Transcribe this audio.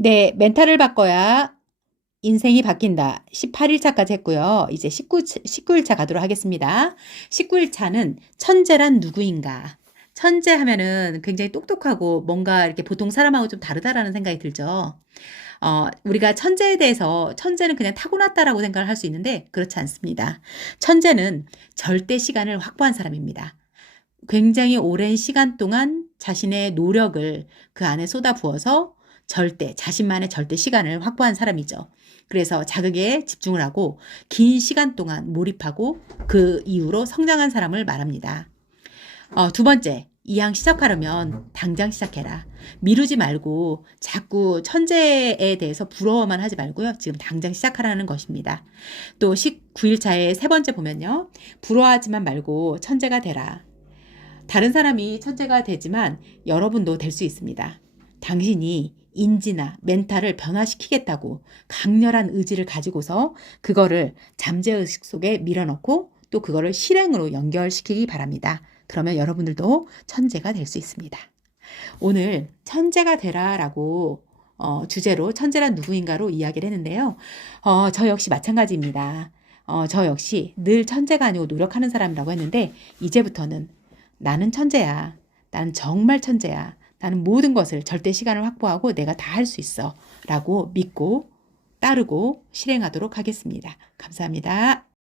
네, 멘탈을 바꿔야 인생이 바뀐다. 18일차까지 했고요. 이제 19, 19일차 가도록 하겠습니다. 19일차는 천재란 누구인가? 천재 하면은 굉장히 똑똑하고 뭔가 이렇게 보통 사람하고 좀 다르다라는 생각이 들죠. 어, 우리가 천재에 대해서 천재는 그냥 타고났다라고 생각을 할 수 있는데 그렇지 않습니다. 천재는 절대 시간을 확보한 사람입니다. 굉장히 오랜 시간 동안 자신의 노력을 그 안에 쏟아 부어서 절대, 자신만의 절대 시간을 확보한 사람이죠. 그래서 자극에 집중을 하고 긴 시간 동안 몰입하고 그 이후로 성장한 사람을 말합니다. 어, 두 번째, 이왕 시작하려면 당장 시작해라. 미루지 말고 자꾸 천재에 대해서 부러워만 하지 말고요. 지금 당장 시작하라는 것입니다. 또 19일차의 세 번째 보면요. 부러워하지만 말고 천재가 되라. 다른 사람이 천재가 되지만 여러분도 될 수 있습니다. 당신이 인지나 멘탈을 변화시키겠다고 강렬한 의지를 가지고서 그거를 잠재의식 속에 밀어넣고 또 그거를 실행으로 연결시키기 바랍니다. 그러면 여러분들도 천재가 될 수 있습니다. 오늘 천재가 되라라고 어, 주제로 천재란 누구인가로 이야기를 했는데요. 어, 저 역시 마찬가지입니다. 어, 저 역시 늘 천재가 아니고 노력하는 사람이라고 했는데 이제부터는 나는 천재야. 나는 정말 천재야. 나는 모든 것을 절대 시간을 확보하고 내가 다 할 수 있어. 라고 믿고 따르고 실행하도록 하겠습니다. 감사합니다.